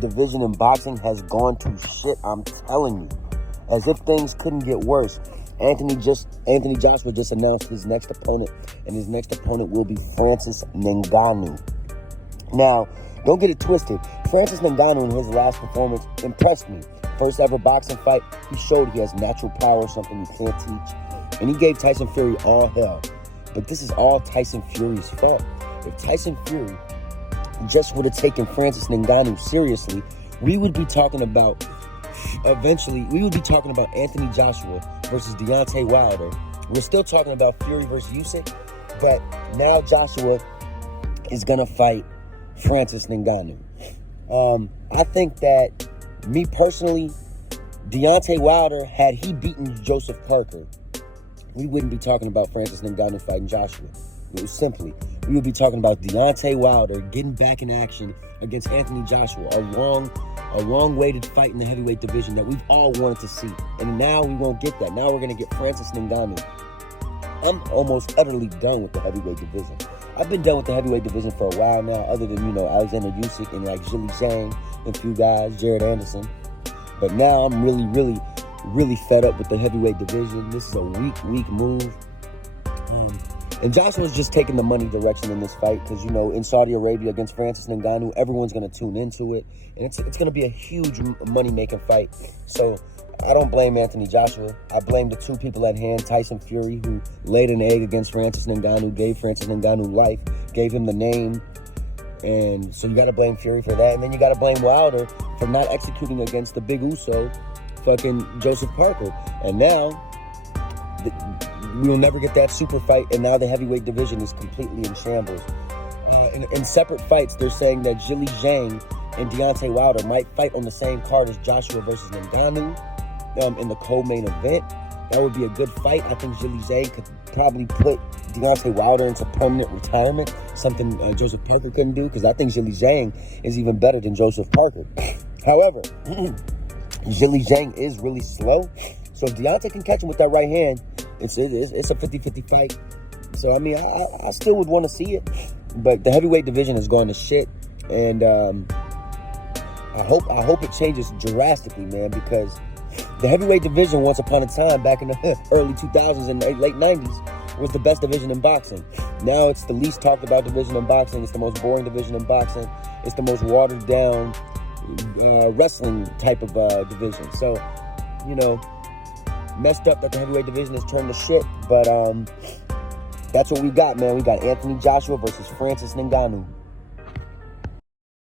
division in boxing has gone to shit, I'm telling you. As if things couldn't get worse. Anthony Joshua just announced his next opponent, and his next opponent will be Francis Ngannou. Now, don't get it twisted. Francis Ngannou in his last performance impressed me. First ever boxing fight, he showed he has natural power, something you can't teach. And he gave Tyson Fury all hell. But this is all Tyson Fury's fault. If Tyson Fury just would have taken Francis Ngannou seriously, we would be talking about Anthony Joshua versus Deontay Wilder. We're still talking about Fury versus Usyk, but now Joshua is going to fight Francis Ngannou. I think that, me personally, Deontay Wilder, had he beaten Joseph Parker, we wouldn't be talking about Francis Ngannou fighting Joshua. It was simply, we would be talking about Deontay Wilder getting back in action against Anthony Joshua, a long-awaited fight in the heavyweight division that we've all wanted to see. And now we won't get that. Now we're going to get Francis Ngannou. I'm almost utterly done with the heavyweight division. I've been done with the heavyweight division for a while now, other than, Alexander Usyk and like Zhilei Zhang and a few guys, Jared Anderson. But now I'm really fed up with the heavyweight division. This is a weak move. And Joshua's just taking the money direction in this fight because, in Saudi Arabia against Francis Ngannou, everyone's going to tune into it. And it's going to be a huge money-making fight. So I don't blame Anthony Joshua. I blame the two people at hand, Tyson Fury, who laid an egg against Francis Ngannou, gave Francis Ngannou life, gave him the name. And so you got to blame Fury for that. And then you got to blame Wilder for not executing against the Big Uso, fucking Joseph Parker. And now we will never get that super fight, and now the heavyweight division is completely in shambles. In separate fights, they're saying that Zhilei Zhang and Deontay Wilder might fight on the same card as Joshua versus Ngannou in the co-main event. That would be a good fight. I think Zhilei Zhang could probably put Deontay Wilder into permanent retirement, something Joseph Parker couldn't do, because I think Zhilei Zhang is even better than Joseph Parker. However, Zhilei Zhang is really slow, so if Deontay can catch him with that right hand, it's a 50-50 fight. So, I still would want to see it. But the heavyweight division is going to shit. And I hope it changes drastically, man, because the heavyweight division, once upon a time, back in the early 2000s and late 90s, was the best division in boxing. Now it's the least talked about division in boxing. It's the most boring division in boxing. It's the most watered down wrestling type of division. So, messed up that the heavyweight division has turned to shit, but that's what we got, man. We got Anthony Joshua versus Francis Ngannou.